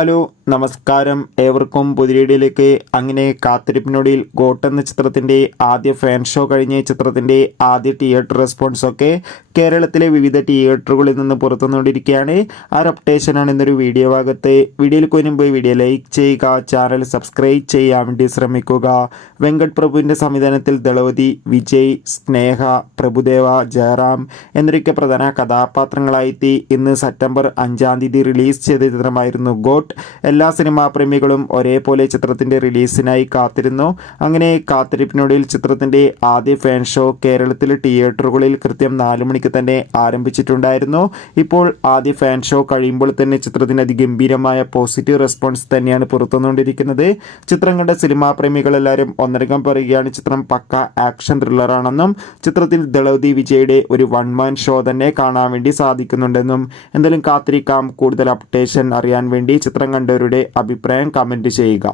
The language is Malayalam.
ഹലോ നമസ്കാരം, ഏവർക്കും പുതിയ വീഡിയോയിലേക്ക്. അങ്ങനെ കാത്തിരിപ്പിനൊടുവിൽ ഗോട്ട് എന്ന ചിത്രത്തിൻ്റെ ആദ്യ ഫാൻ ഷോ കഴിഞ്ഞ ചിത്രത്തിൻ്റെ ആദ്യ തിയേറ്റർ റെസ്പോൺസൊക്കെ കേരളത്തിലെ വിവിധ തിയേറ്ററുകളിൽ നിന്ന് പുറത്തുനിന്നുകൊണ്ടിരിക്കുകയാണ്. ആ ഒരു അപ്ഡേഷനാണ് ഇന്നൊരു വീഡിയോ ഭാഗത്ത്. വീഡിയോയിലേക്ക് വരുമ്പോൾ വീഡിയോ ലൈക്ക് ചെയ്യുക, ചാനൽ സബ്സ്ക്രൈബ് ചെയ്യാൻ വേണ്ടി ശ്രമിക്കുക. വെങ്കട് പ്രഭുവിൻ്റെ സംവിധാനത്തിൽ ദളപതി, വിജയ്, സ്നേഹ, പ്രഭുദേവ, ജയറാം എന്നൊക്കെ പ്രധാന കഥാപാത്രങ്ങളായി ഇന്ന് സെപ്റ്റംബർ 5 റിലീസ് ചെയ്ത ചിത്രമായിരുന്നു ഗോട്ട്. എല്ലാ സിനിമാ പ്രേമികളും ഒരേപോലെ ചിത്രത്തിൻ്റെ റിലീസിനായി കാത്തിരുന്നു. അങ്ങനെ കാത്തിരിപ്പിനൊടുവിൽ ചിത്രത്തിൻ്റെ ആദ്യ ഫാൻ ഷോ കേരളത്തിലെ തിയേറ്ററുകളിൽ കൃത്യം 4 മണിക്ക് തന്നെ ആരംഭിച്ചിട്ടുണ്ടായിരുന്നു. ഇപ്പോൾ ആദ്യ ഫാൻ ഷോ കഴിയുമ്പോൾ തന്നെ ചിത്രത്തിന് അതിഗംഭീരമായ പോസിറ്റീവ് റെസ്പോൺസ് തന്നെയാണ് പുറത്തുവന്നുകൊണ്ടിരിക്കുന്നത്. ചിത്രം കണ്ട സിനിമാ പ്രേമികളെല്ലാവരും ഒന്നടങ്കം പറയുകയാണ് ചിത്രം പക്ക ആക്ഷൻ ത്രില്ലറാണെന്നും ചിത്രത്തിൽ ദളപതി വിജയുടെ ഒരു വൺ മാൻ ഷോ തന്നെ കാണാൻ വേണ്ടി സാധിക്കുന്നുണ്ടെന്നും. എന്തായാലും കാത്തിരിക്കാം. കൂടുതൽ അപ്ഡേഷൻ അറിയാൻ വേണ്ടി ചിത്രം കണ്ടവരുടെ അഭിപ്രായം കമൻറ്റ് ചെയ്യുക.